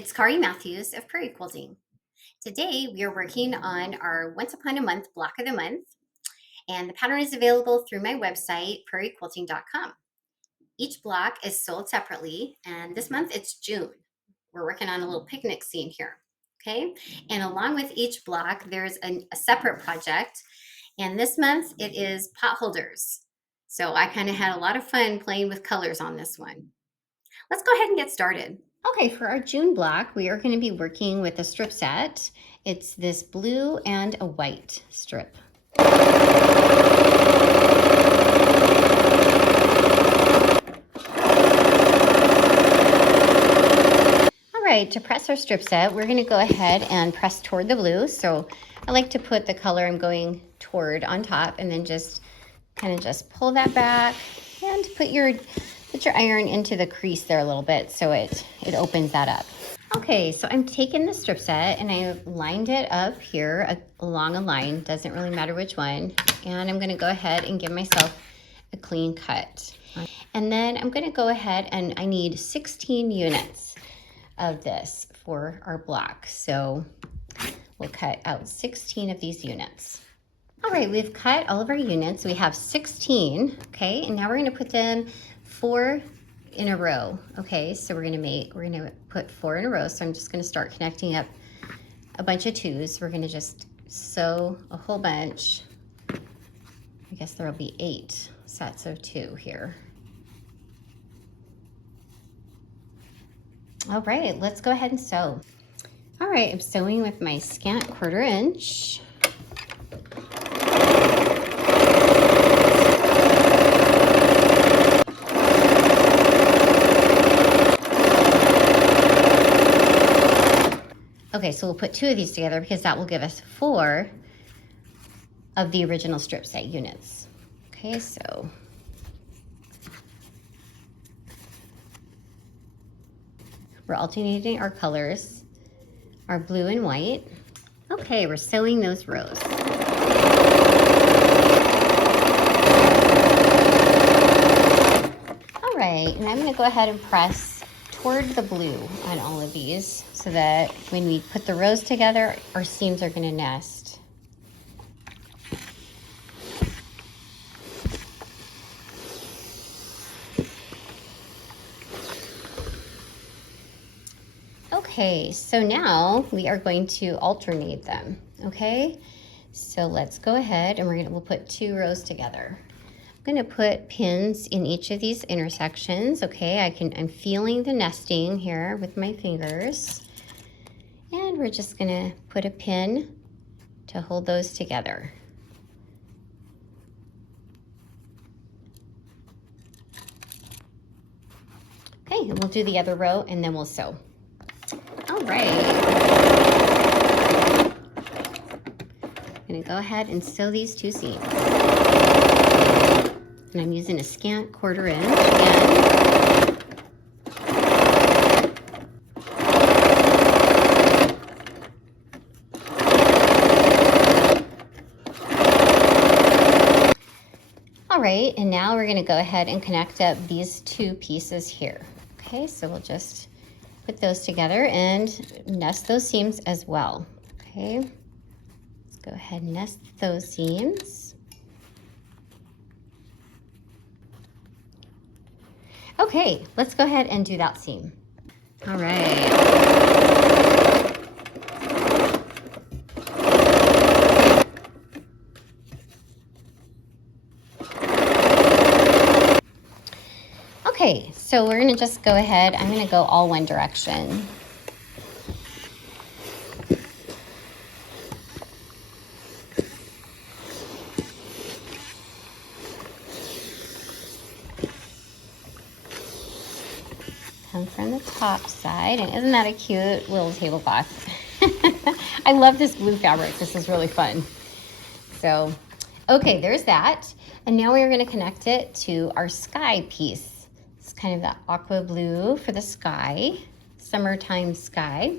it's Kari Matthews of Prairie Quilting. Today we are working on our Once Upon a Month block of the month, and the pattern is available through my website, prairiequilting.com. Each block is sold separately, and this month it's June. We're working on a little picnic scene here, okay? And along with each block, there's a separate project, and this month it is pot holders. So I kind of had a lot of fun playing with colors on this one. Let's go ahead and get started. Okay, for our June block, we are going to be working with a strip set. It's this blue and a white strip. All right, to press our strip set, we're going to go ahead and press toward the blue. So I like to put the color I'm going toward on top and then just kind of just pull that back and put your iron into the crease there a little bit so it opens that up. Okay, so I'm taking the strip set and I lined it up here along a line, doesn't really matter which one, and I'm going to go ahead and give myself a clean cut. And then I'm going to go ahead and I need 16 units of this for our block, so we'll cut out 16 of these units. All right, we've cut all of our units. We have 16, okay, and now we're going to put them 4 in a row. Okay, so we're gonna put 4 in a row. So I'm just gonna start connecting up a bunch of 2s. We're gonna just sew a whole bunch. I guess there'll be 8 sets of 2 here. All right, let's go ahead and sew. All right, I'm sewing with my scant 1/4 inch. Okay, so we'll put 2 of these together because that will give us 4 of the original strip set units. Okay, so we're alternating our colors, our blue and white. Okay, we're sewing those rows. All right, and I'm gonna go ahead and press toward the blue on all of these so that when we put the rows together, our seams are going to nest. Okay, so now we are going to alternate them, okay? So let's go ahead and we'll put 2 rows together. I'm going to put pins in each of these intersections, okay? I'm feeling the nesting here with my fingers. And we're just going to put a pin to hold those together. Okay, and we'll do the other row and then we'll sew. All right. I'm going to go ahead and sew these 2 seams. And I'm using a scant 1/4 inch again. All right, and now we're gonna go ahead and connect up these 2 pieces here. Okay, so we'll just put those together and nest those seams as well. Okay, let's go ahead and nest those seams. Okay, let's go ahead and do that seam. All right. Okay, so we're gonna just go ahead, I'm gonna go all one direction. Come from the top side, and isn't that a cute little tablecloth? I love this blue fabric, this is really fun. So, okay, there's that. And now we're gonna connect it to our sky piece. It's kind of the aqua blue for the sky, summertime sky.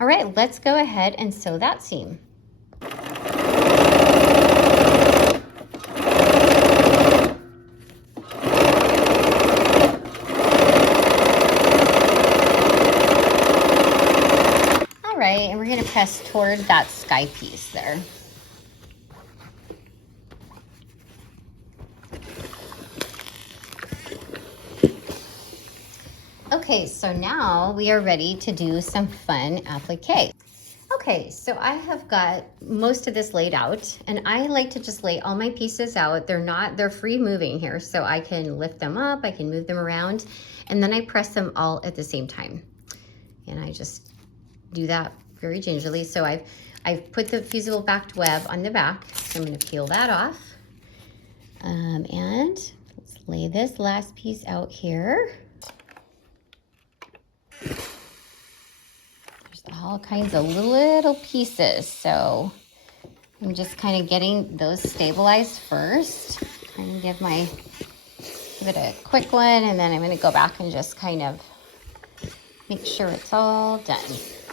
All right, let's go ahead and sew that seam. press toward that sky piece there. Okay, so now we are ready to do some fun applique. Okay, so I have got most of this laid out, and I like to just lay all my pieces out. They're free moving here, so I can lift them up, I can move them around, and then I press them all at the same time. And I just do that very gingerly. So I've put the fusible backed web on the back, so I'm gonna peel that off. And let's lay this last piece out here. All kinds of little pieces, so I'm just kind of getting those stabilized first. I'm gonna give it a quick one, and then I'm gonna go back and just kind of make sure it's all done.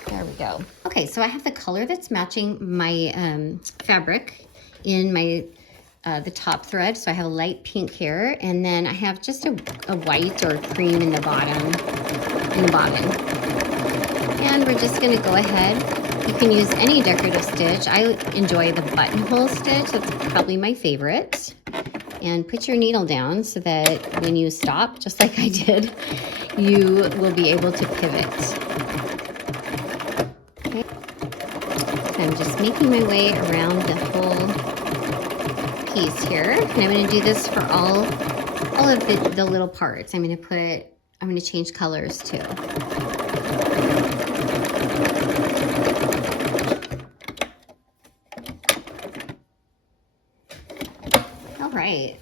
There we go. Okay, so I have the color that's matching my fabric in my the top thread. So I have a light pink here, and then I have just a white or cream in the bottom. And we're just gonna go ahead. You can use any decorative stitch. I enjoy the buttonhole stitch. That's probably my favorite. And put your needle down so that when you stop, just like I did, you will be able to pivot. Okay. So I'm just making my way around the whole piece here. And I'm gonna do this for all of the little parts. I'm gonna change colors too. Right.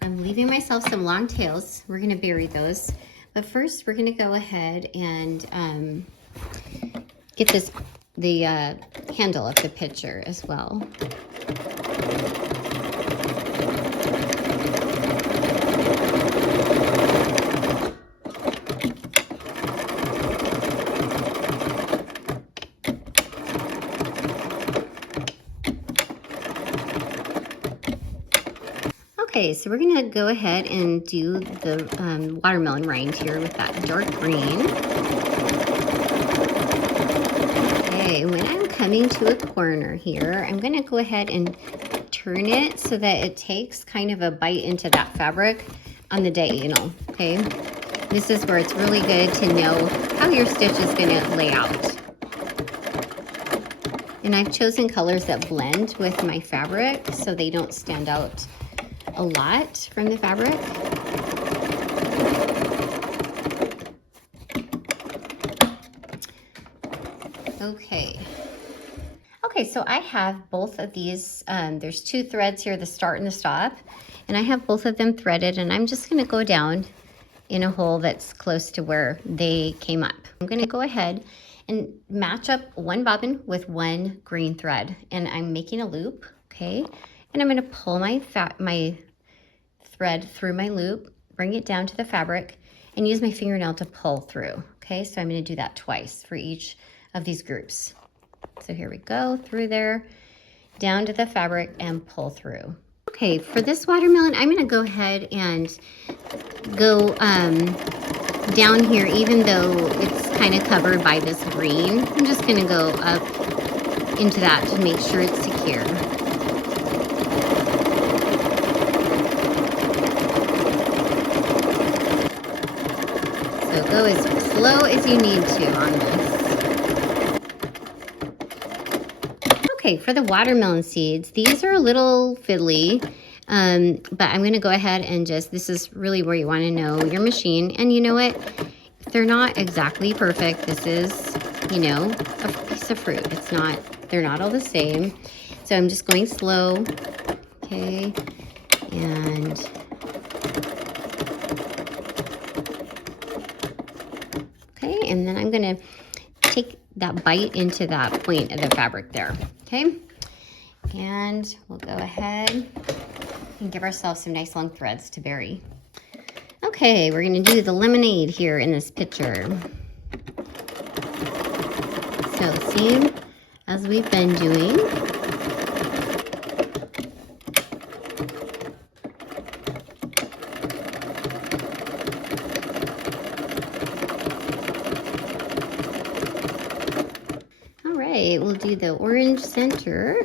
I'm leaving myself some long tails. We're going to bury those. But first, we're going to go ahead and get the handle of the picture as well. Okay, so we're gonna go ahead and do the watermelon rind here with that dark green. Okay, when I'm coming to a corner here, I'm gonna go ahead and turn it so that it takes kind of a bite into that fabric on the diagonal, okay? This is where it's really good to know how your stitch is gonna lay out. And I've chosen colors that blend with my fabric so they don't stand out a lot from the fabric. Okay, so I have both of these. There's two threads here, the start and the stop, and I have both of them threaded, and I'm just gonna go down in a hole that's close to where they came up. I'm gonna go ahead and match up one bobbin with one green thread, and I'm making a loop, okay? And I'm gonna pull my thread through my loop, bring it down to the fabric, and use my fingernail to pull through, okay? So I'm gonna do that twice for each of these groups. So here we go, through there, down to the fabric, and pull through. Okay, for this watermelon, I'm gonna go ahead and go down here, even though it's kind of covered by this green. I'm just gonna go up into that to make sure it's secure. So go as slow as you need to on this. Okay, for the watermelon seeds, these are a little fiddly, but I'm gonna go ahead and this is really where you wanna know your machine. And you know what? They're not exactly perfect. This is, you know, a piece of fruit. They're not all the same. So I'm just going slow, okay? And and then I'm gonna take that bite into that point of the fabric there, okay? And we'll go ahead and give ourselves some nice long threads to bury. Okay, we're gonna do the lemonade here in this picture. So same as we've been doing. do the orange center.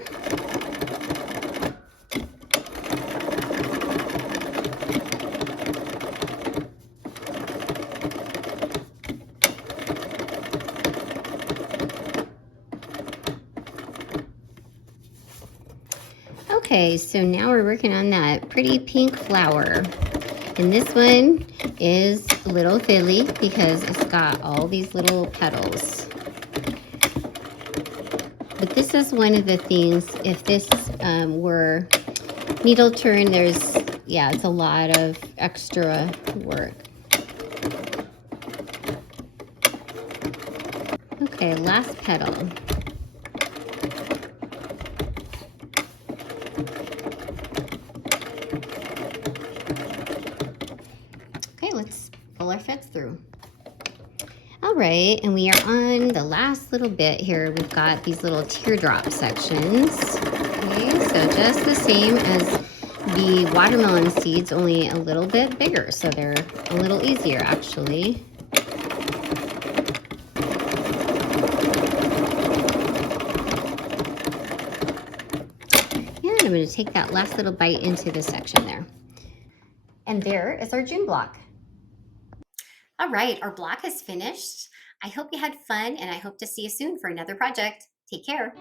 Okay, so now we're working on that pretty pink flower. And this one is a little fiddly because it's got all these little petals. But this is one of the things, if this were needle turn, it's a lot of extra work. Okay, last petal. Okay, let's pull our threads through. All right, and we are on the last little bit here. We've got these little teardrop sections. Okay, so just the same as the watermelon seeds, only a little bit bigger, so they're a little easier actually. And I'm going to take that last little bite into this section there. And there is our June block. All right, our block is finished. I hope you had fun, and I hope to see you soon for another project. Take care.